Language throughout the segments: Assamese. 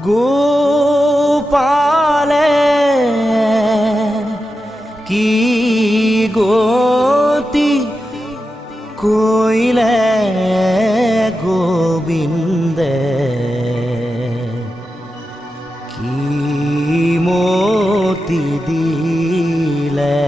গোপালে কি গতি কইলে গোবিন্দে কি মতি দিলে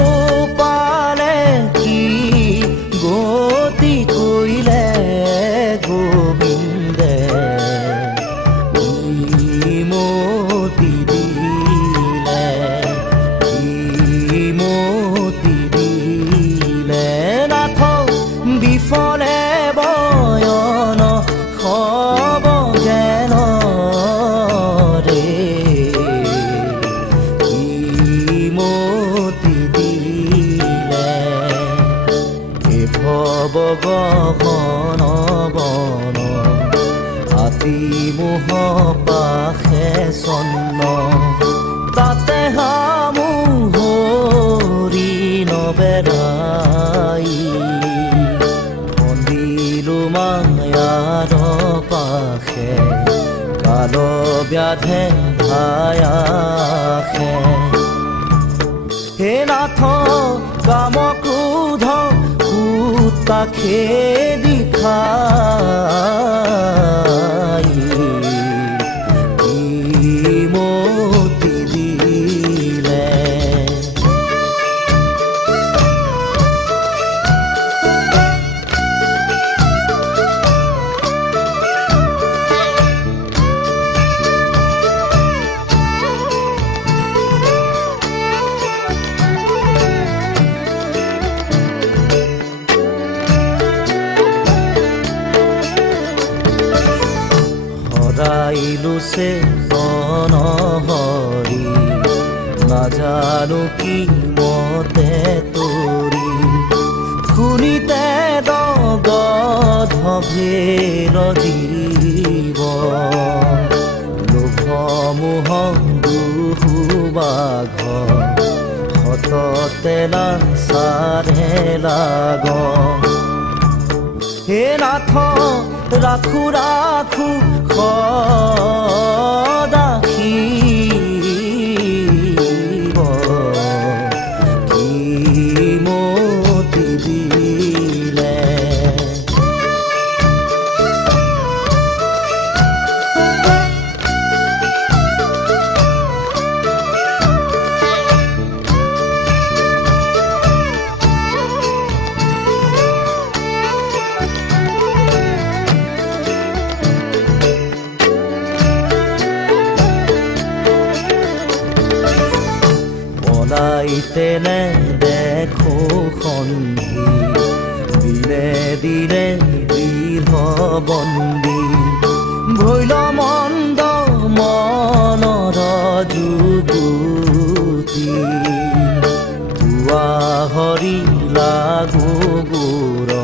গোপালে কি গতি কইলে গোবিন্দে কি মতি দিলে কি মতি দিলে নাথ বিফলে বয়ন খব জ্ঞান রে গগন বন আতি মোহ পাশে চন্ন তাতে হামুহৰি নবেৰাই খন্দিলো মায়াৰ পাশে কাল ব্যাধে ভায়াসে হে নাথ কাম ক্ৰোধ তাকে দিখাই কি মতি দিলে ৰাইলোছে জনহৰি নাজানো কি মতে তৰি শুনিতে দগধভেৰ জীৱ লোভ মোহ দুহুবাঘ সততে নাচাৰে লাগ হে নাথ ৰাখো ৰাখো সদাখিব কি মতি দিলে তেনে দেখো সন্ধি দিনে দিনে দৃঢ় বন্দী ভৈল মন্দ মনৰ যুগুতি তুৱা হৰি লাগো গোৰ